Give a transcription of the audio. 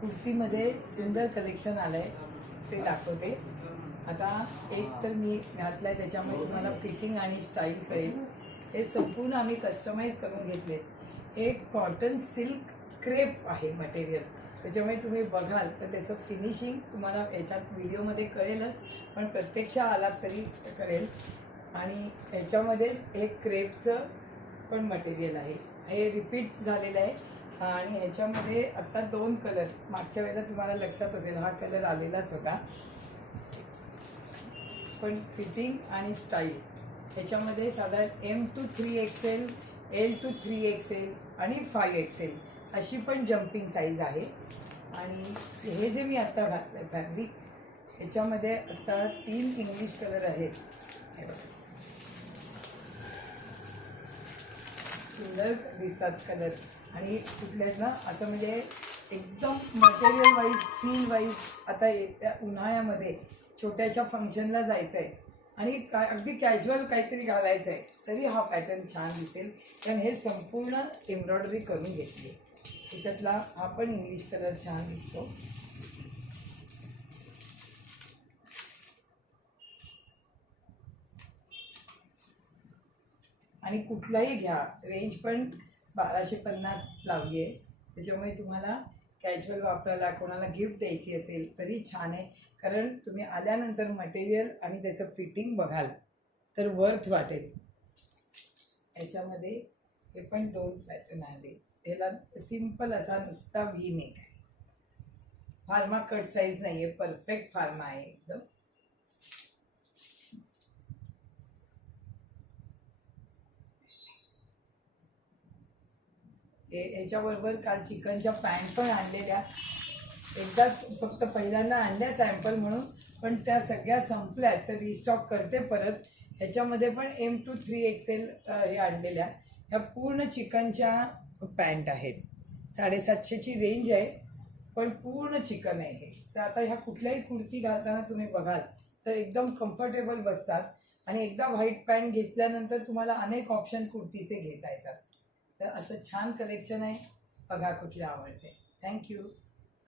कुर्तीमध्ये सुंदर कलेक्शन आलं आहे ते दाखवते. आता एक तर मी घातलं आहे, त्याच्यामुळे तुम्हाला फिटिंग आणि स्टाईल कळेल. हे संपूर्ण आम्ही कस्टमाइज करून घेतले. हे कॉटन सिल्क क्रेप आहे मटेरियल, त्याच्यामुळे तुम्ही बघाल तर त्याचं फिनिशिंग तुम्हाला याच्यात व्हिडिओमध्ये कळेलच, पण प्रत्यक्ष आलात तरी कळेल. आणि ह्याच्यामध्येच एक क्रेपचं पण मटेरियल आहे. हे रिपीट झालेलं आहे आणि ह्याच्यामध्ये आत्ता 2 कलर, मागच्या वेळेला तुम्हाला लक्षात असेल हा कलर आलेलाच होता. पण फिटिंग आणि स्टाईल ह्याच्यामध्ये साधारण M to 3XL, L to 3XL आणि 5XL अशी पण जम्पिंग साईज आहे. आणि हे जे मी आत्ता घातलं आहे फॅब्रिक, ह्याच्यामध्ये आत्ता 3 इंग्लिश कलर आहेत. हे बघा, सुंदर दिसतात कलर. आणि कुठल्याच ना असं म्हणजे एकदम मटेरियल वाईज, फील वाईज आता येत्या उन्हाळ्यामध्ये छोट्याशा फंक्शनला जायचं आहे आणि अगदी कॅज्युअल काहीतरी घालायचं आहे तरी हा पॅटर्न छान दिसेल, कारण हे संपूर्ण एम्ब्रॉयडरी करून घेतली. त्याच्यातला हा पण इंग्लिश कलर छान दिसतो. आणि कुठलाही घ्या, रेंज पण 1250 लावली आहे. त्याच्यामुळे तुम्हाला कॅज्युअल वापरायला, कोणाला गिफ्ट द्यायची असेल तरी छान आहे. कारण तुम्ही आल्यानंतर मटेरियल आणि त्याचं फिटिंग बघाल तर वर्थ वाटेल. याच्यामध्ये हे पण 2 पॅटर्न आले. ह्याला सिम्पल असा नुसता व्ही नेक आहे, फार्मा कट साईज नाही आहे, परफेक्ट फार्मा आहे एकदम. याच्याबरोबर काल चिकनच्या पॅन्ट पण आणलेल्या, एकदाच फक्त पहिल्यांदा आणल्या सॅम्पल म्हणून, पण त्या सगळ्या संपल्या तर रिस्टॉक करते परत. ह्याच्यामध्ये पण M to 3XL हे आणलेल्या. ह्या पूर्ण चिकनच्या पॅन्ट आहेत. 750ची रेंज आहे, पण पूर्ण चिकन आहे हे. तर आता ह्या कुठल्याही कुर्ती घालताना तुम्ही बघाल तर एकदम कम्फर्टेबल बसतात. आणि एकदा व्हाईट पॅन्ट घेतल्यानंतर तुम्हाला अनेक ऑप्शन कुर्तीचे घेता येतात. तर असं छान कलेक्शन आहे, बघा कुठले आवडते. थँक्यू.